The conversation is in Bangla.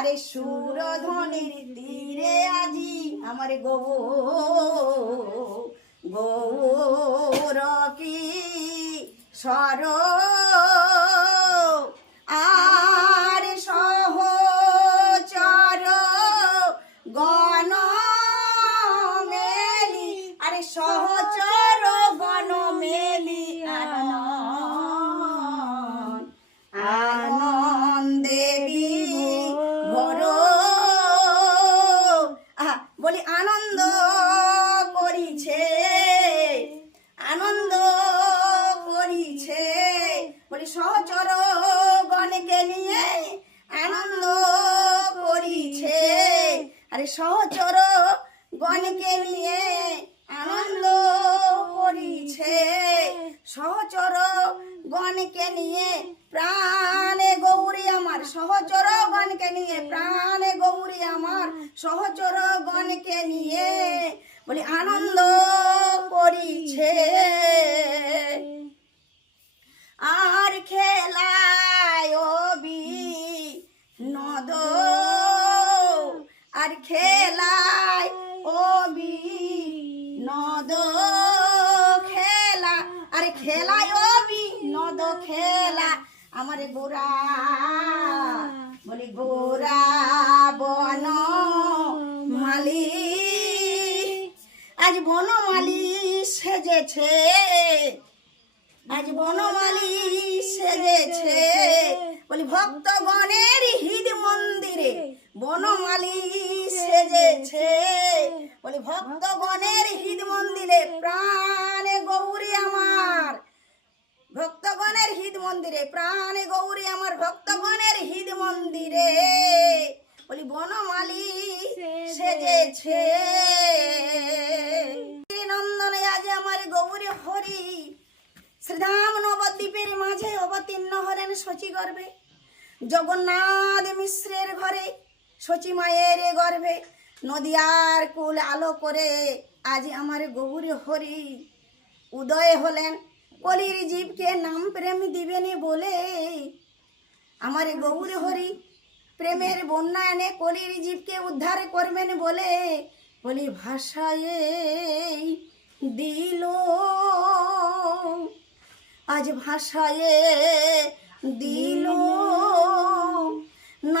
আরে সুরধ্বনির তীরে আজি আমার গৌর কি সর আর সহচর গণ মেলি আরে সহচর গণ মেলি আনন্দে বিভোর বলি আনন্দ করিছে বলি সহচর গণকে নিয়ে আনন্দ করিছে আরে সহচর গণকে নিয়ে আনন্দ করিছে সহচর গণকে নিয়ে প্রাণে গৌরী আমার সহচর গণকে নিয়ে প্রাণে গৌরী আমার সহচর গণকে নিয়ে বলি আনন্দ করিছে আর খেলায় নদ আর খেলায় নদ খেলা আর খেলায় নদ খেলা আমার গোরা বলি গোরা বন মালি আজ বনমালী সেজেছে আজ বনমালী সেজেছে বলি ভক্তগণের হৃদ মন্দিরে বনমালী সেজেছে বলি ভক্তগণের হৃদ মন্দিরে প্রাণে গৌরী আমার ভক্তগণের হৃদ মন্দিরে প্রাণে গৌরী আমার ভক্তগণের হৃদ মন্দিরে বলি বনমালী সেজেছে নন্দনে আজ আমার গৌরী হরি শ্রীধাম নবদ্বীপের মাঝে অবতীর্ণ হলেন শচী গর্ভে জগন্নাথ মিশ্রের ঘরে শচী মায়ের গর্ভে নদিয়ার কুল আলো করে আজ আমার গৌরী হরি উদয় হলেন কলির জীবকে নাম প্রেম দিবেনি বলে আমার গৌরী হরি প্রেমের বন্যা এনে কলির জীবকে উদ্ধার করবেন বলে বলি ভাষায় দিল আজ ভাষায় দিল